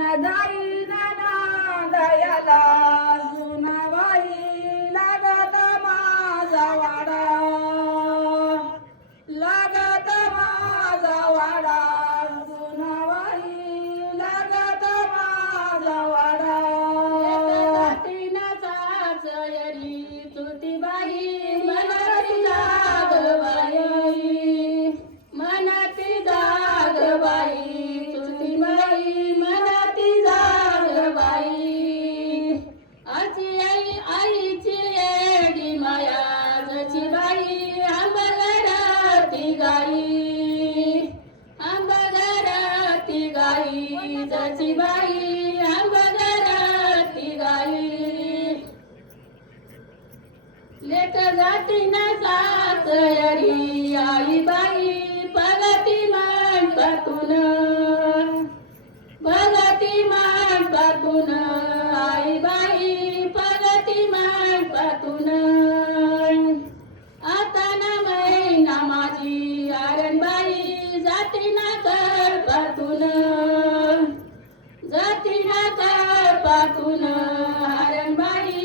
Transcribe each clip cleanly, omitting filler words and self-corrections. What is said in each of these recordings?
जाई दयाला सुनाबाई लागत माझा वाडा लागत माझा वाडा सुनाबाई लागत माझा वाडा साचयरी तुतीबाई मनाची जागबाई मनाची जागबाई तुतीबाई मनाची जागबाई आची आई आईची येडी माया जची बाई आंबगराती गाई आंबगराती गाई जची बाई आंबगराती गाई लेक जाती न सासरी आई बाई पगती मांडपातून भगती मांडपातून आई बाई पगती मांडपातून आता न मैना माझी आरणबाई जाती ना कळपातून जाती ना कळपातून आरणबाई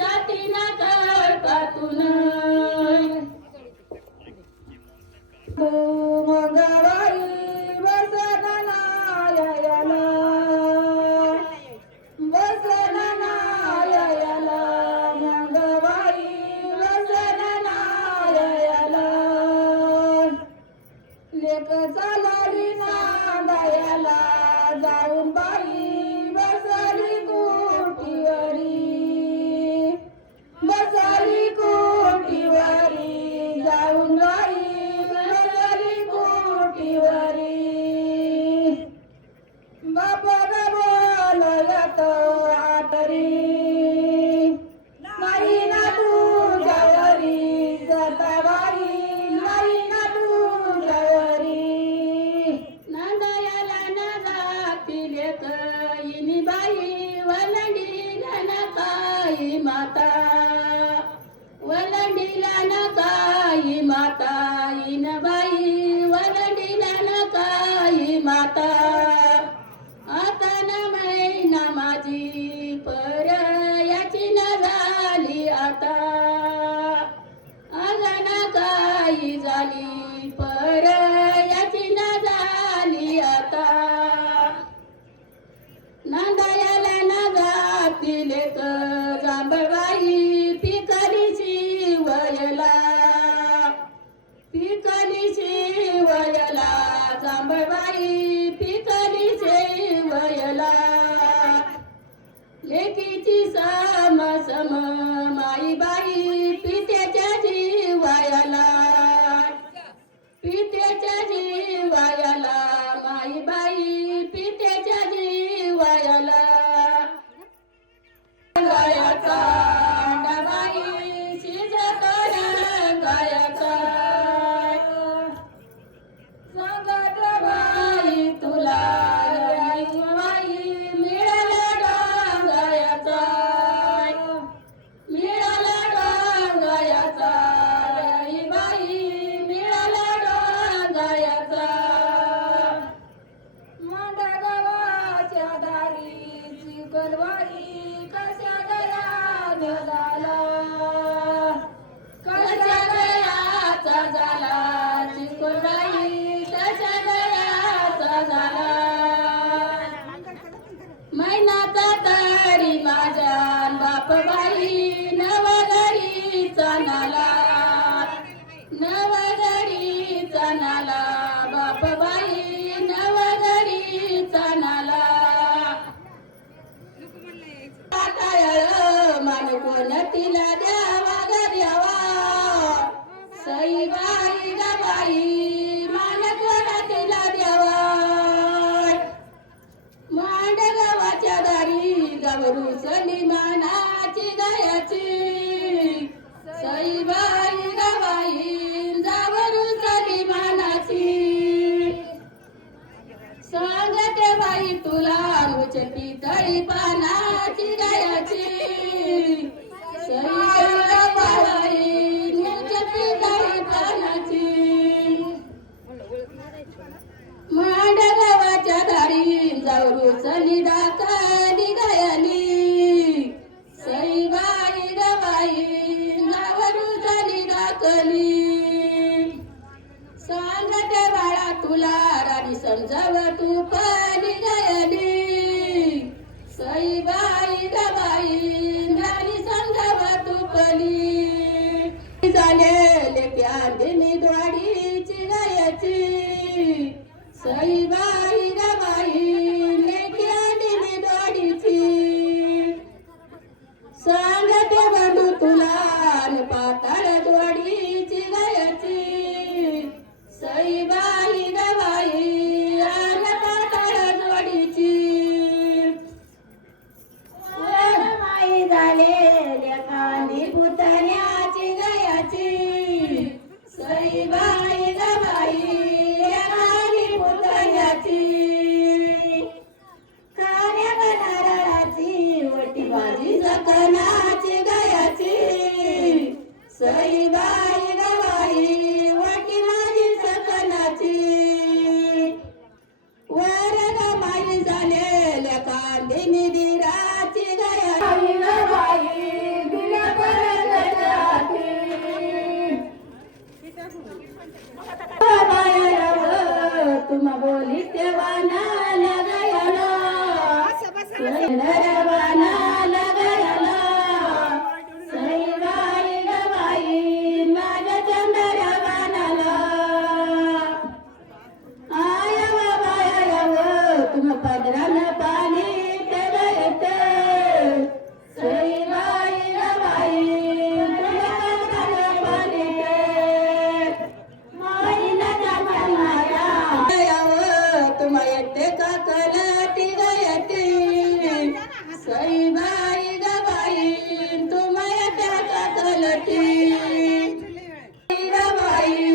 जाती ना कळपातून मंगळवारी वसनायाला वसनायाला मंगळवारी वसनायाला लेक चालली ना दयाला जाऊन बाई बसली कुटीवरी बसली कुटीवरी जाऊन बाई बसली कुटीवरी बापन बोलत आतरी नाही ना तुझ्यावरी जताबाई नाही ना तुझ्यावरी नंदयाला न जाती लेक इनी बाई वलंडीला न काही माता वलंडीला न काही माता इन बाई वलंडीला न काही माता आता न मैना माझी पर याची न झाली आता अगं न काही झाली पर याची न झाली आता नंदयाला न जाती लेक जांभळबाई पिकलीची वयला पिकलीची वयला जांभळबाई पिकलीची वयला लेकीची सम सम माई बाई पित्याच्या जीवायला पित्याच्या जीवायला माई बाई पित्याच्या जीवायला गायाचा डबाई शिजकर गायाचा संगत बाई तुला बाई मिळाला डांगायाचा मिळाला डांगायाचा बाई मिळाला डांगायाचा मांडगावाच्या दारी चिकलवाडी कशा गया झाला कशा गयाचा झाला चिकलबाई कशा गयाचा झाला मैनाचा तरी माझ्या बापबाई नवगरीचा नाला नवगरीचा नाला बापबाई नवगरीचा नाला मान कोण तिला द्यावा ग द्यावा सईबाई गबाई मान कोण तिला द्यावा मांडगावाच्या दारी गवरू सली मानाची गयाची सईबाई गबाई जावरू सली मानाची सांगते बाई तुला मुचकी तळी पानाची गयाची सईबाई मुचकी तळी पानाची मांडगावाच्या दारी अंगावर चली दाखली गयाली सईबाई गबाई नावर चली दाखली सांगते बाळा तुला राणी समजाव तू पली गयाली सईबाई गबाई राणी समजाव तू पली झालेले प्यादिनी द्वाडीची गयाची सईबाई गबाई लेक्यादिनी द्वाडीची सांगते बंधू तुला पाताळ द्वाडीची गयाची सईबाई गबाई आन पाताळ द्वाडीची माई झालेल्या कांदी पुतण्याची गयाची सईबाई गबाई कांदी पुतण्याची कान्या नारळाची वटी भाजी जखनाची गयाची सईबाई गबाई वटी भाजी जखनाची वरग माई झालेल्या कांदिनी दिराची गयाची गबाई दिल्या परत जाती तुम बोली तेव्हा ना गयाला नरवाना गयाला सईबाई गबाई माझ्या चंद्रवानाला आयव बायव तुम पदरानं पाणी केलं येते सईबाई गबाई तुम पदरानं पाणी माईला जाता माया तुम येते का कलटी गयती सईबाई गबाई तुम येते का कलटी गबाई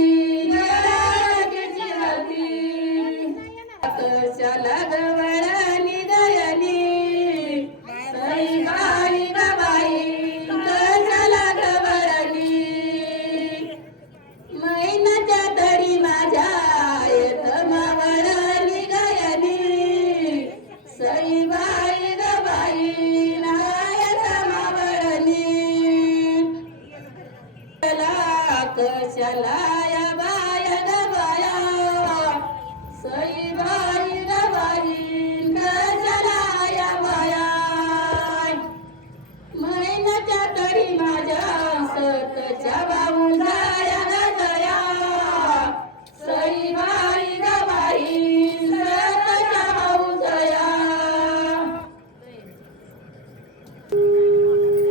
कशाला गवळणी गयाली सईबाई गबाई कशाला गवळणी मैनाच्या तरी माझ्या येत मावळणी गयाली सईबाई गबाई नायत मावळणी कशाला